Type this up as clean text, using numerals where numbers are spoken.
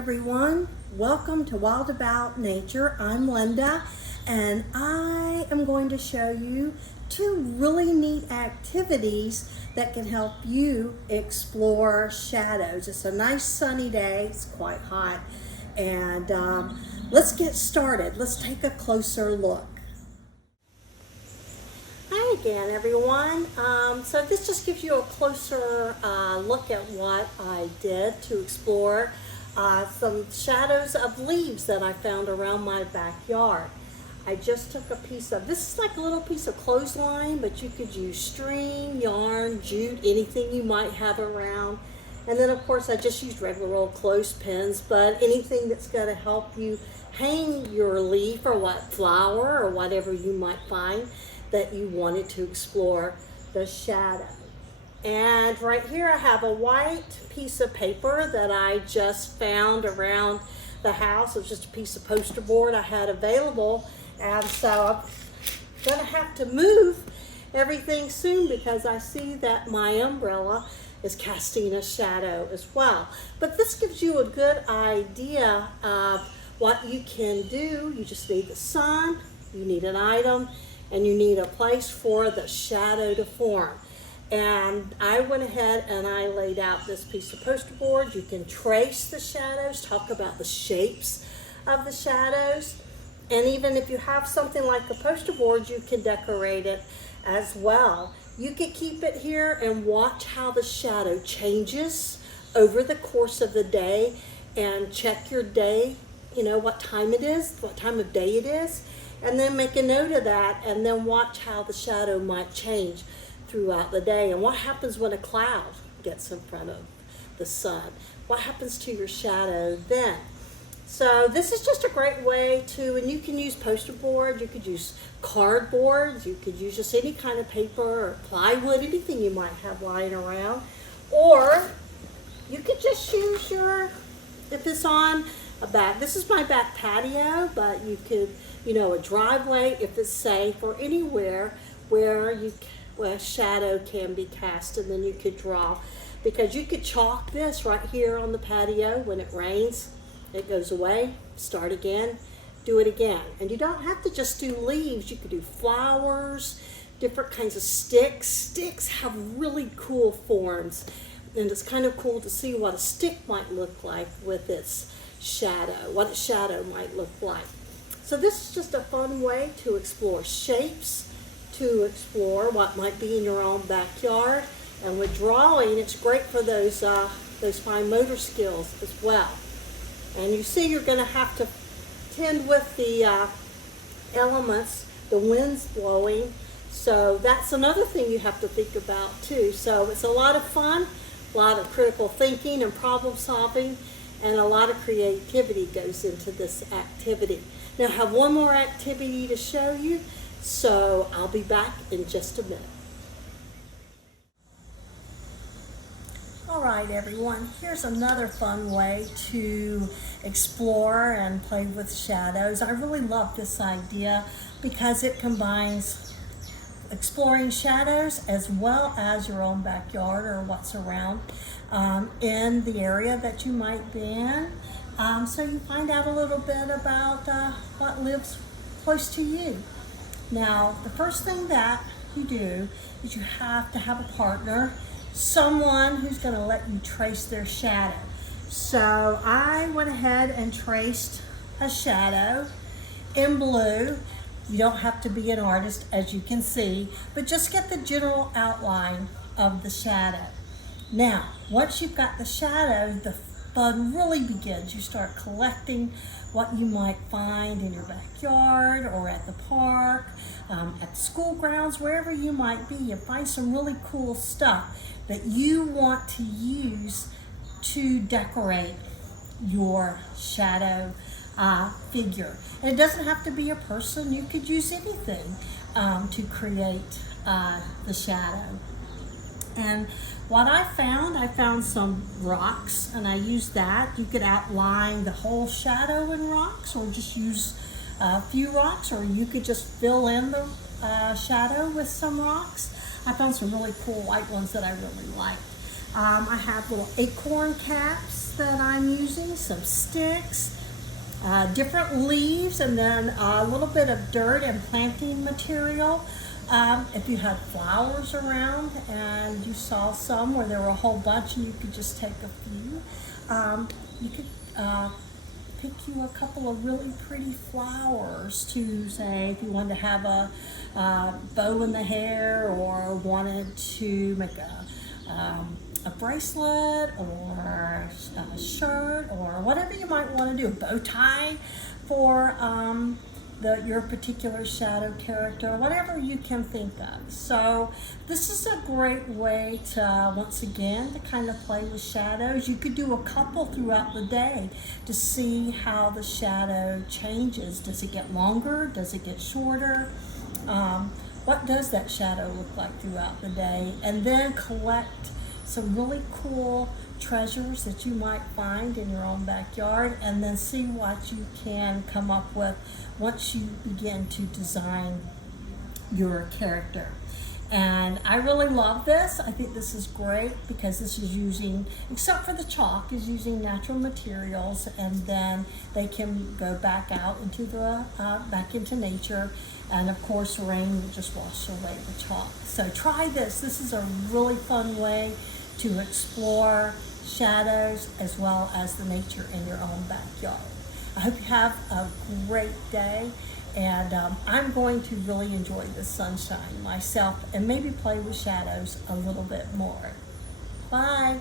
everyone. Welcome to Wild About Nature. I'm Linda, and I am going to show you two really neat activities that can help you explore shadows. It's a nice sunny day. It's quite hot, and let's get started. Let's take a closer look. Hi again, everyone. So this just gives you a closer look at what I did to explore some shadows of leaves that I found around my backyard. I just took a piece of, this is like a little piece of clothesline, but you could use string, yarn, jute, anything you might have around. And then of course I just used regular old clothespins, but anything that's going to help you hang your leaf or flower or whatever you might find that you wanted to explore the shadow. And right here I have a white piece of paper that I just found around the house. It was just a piece of poster board I had available, and so I'm gonna have to move everything soon because I see that my umbrella is casting a shadow as well. But this gives you a good idea of what you can do. You just need the sun, you need an item, and you need a place for the shadow to form. And I went ahead and I laid out this piece of poster board. You can trace the shadows, talk about the shapes of the shadows. And even if you have something like a poster board, you can decorate it as well. You could keep it here and watch how the shadow changes over the course of the day, and check your day, you know, what time it is, what time of day it is, and then make a note of that, and then watch how the shadow might change throughout the day. And what happens when a cloud gets in front of the sun? What happens to your shadow then? So this is just a great way to, and you can use poster board, you could use cardboard, you could use just any kind of paper or plywood, anything you might have lying around. Or you could just use your, if it's on a back, this is my back patio, but you could, you know, a driveway if it's safe, or anywhere where a shadow can be cast, and then you could draw, because you could chalk this right here on the patio. When it rains, it goes away, start again, do it again. And you don't have to just do leaves, you could do flowers, different kinds of sticks. Sticks have really cool forms, and it's kind of cool to see what a stick might look like with its shadow, what its shadow might look like. So this is just a fun way to explore shapes, to explore what might be in your own backyard. And with drawing, it's great for those fine motor skills as well. And you see you're going to have to tend with the elements, the wind's blowing, so that's another thing you have to think about too. So it's a lot of fun, a lot of critical thinking and problem solving, and a lot of creativity goes into this activity. Now I have one more activity to show you, so I'll be back in just a minute. All right, everyone, here's another fun way to explore and play with shadows. I really love this idea because it combines exploring shadows as well as your own backyard or what's around in the area that you might be in. So you find out a little bit about what lives close to you. Now, the first thing that you do is you have to have a partner, someone who's going to let you trace their shadow. So I went ahead and traced a shadow in blue. You don't have to be an artist, as you can see, but just get the general outline of the shadow. Now, once you've got the shadow, the fun really begins. You start collecting what you might find in your backyard or at the park, at the school grounds, wherever you might be. You find some really cool stuff that you want to use to decorate your shadow figure. And it doesn't have to be a person. You could use anything to create the shadow. And what I found some rocks, and I used that. You could outline the whole shadow in rocks, or just use a few rocks, or you could just fill in the shadow with some rocks. I found some really cool white ones that I really liked. I have little acorn caps brushes that I'm using, some sticks, different leaves, and then a little bit of dirt and planting material. If you had flowers around and you saw some where there were a whole bunch and you could just take a few, you could pick you a couple of really pretty flowers to, say, if you wanted to have a bow in the hair, or wanted to make a bracelet or a shirt, or whatever you might want to do, a bow tie for your particular shadow character, whatever you can think of. So this is a great way to, once again, to kind of play with shadows. You could do a couple throughout the day to see how the shadow changes. Does it get longer? Does it get shorter? What does that shadow look like throughout the day? And then collect some really cool treasures that you might find in your own backyard, and then see what you can come up with once you begin to design your character. And I really love this. I think this is great because this is using, except for the chalk, is using natural materials, and then they can go back out into the back into nature. And of course, rain will just wash away the chalk. So try this. This is a really fun way to explore shadows as well as the nature in your own backyard. I hope you have a great day, and I'm going to really enjoy the sunshine myself and maybe play with shadows a little bit more. Bye.